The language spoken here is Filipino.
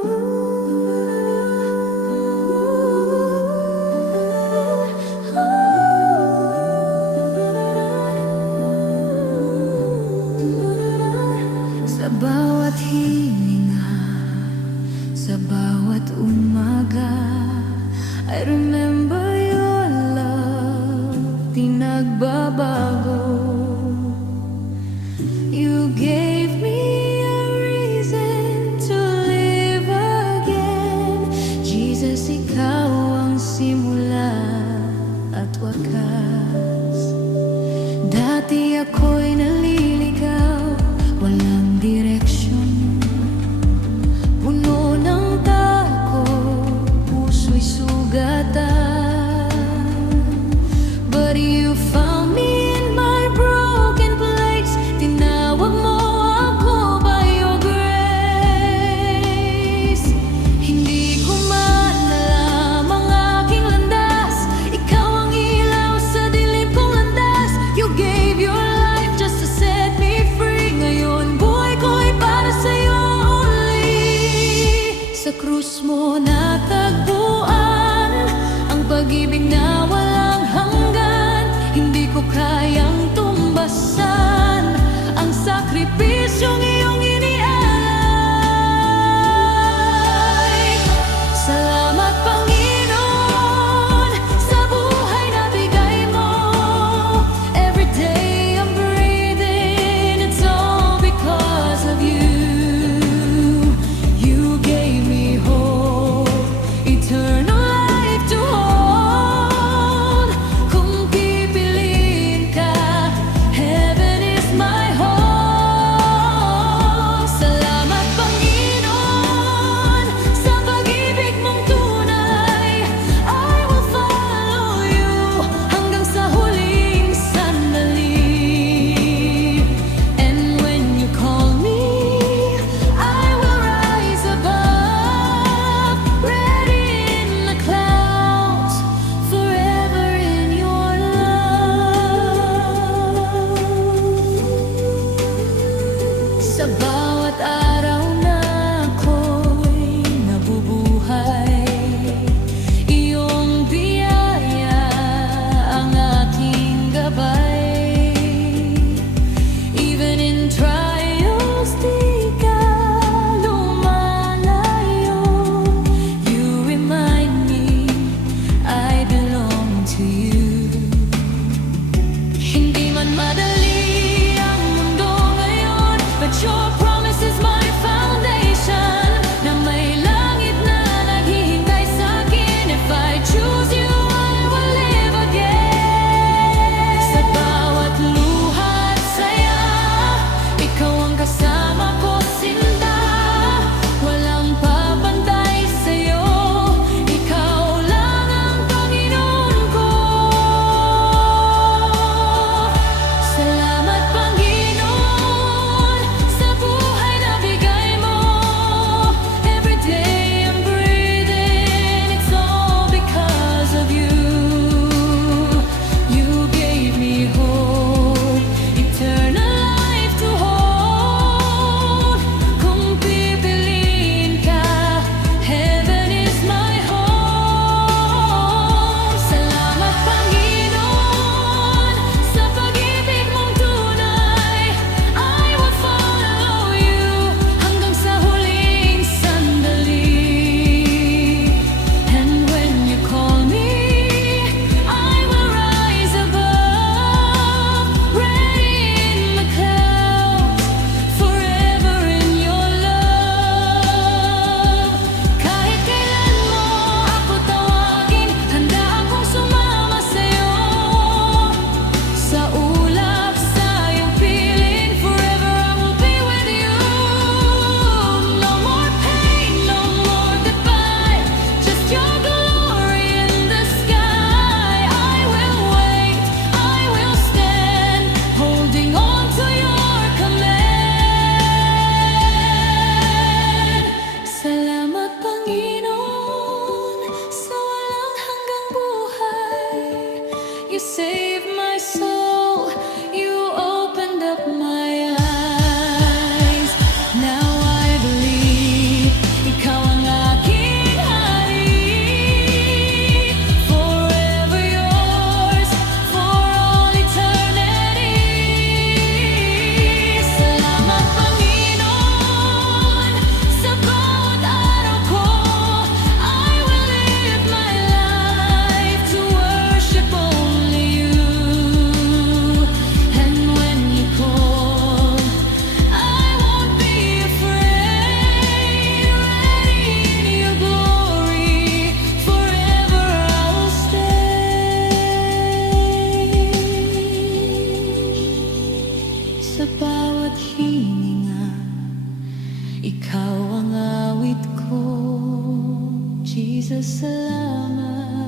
Sa bawat hininga, sa bawat umaga, I remember your love, di nagbabago. You gave me a reason to live again. Jesus, ikaw ang simula at wakas. Dati ako'y naliligaw, walang direksyon, puno ng takot, puso'y sugatan. But you found me in my broken place. Tinawag mo ako by your grace. Hindi ko man alam ang aking landas, ikaw ang ilaw sa dilim kong landas. You gave your life just to set me free. Ngayon buhay ko'y para sa'yo only. Sa krus mo natagpuan ang pag-ibig na walang hanggan. Hindi ko kayang tumbasan ang sakripisyong iyong inialay. Salamat Panginoon sa buhay na bigay mo. Every day I'm breathing, it's all because of you. You gave me hope. Jesus, salamat.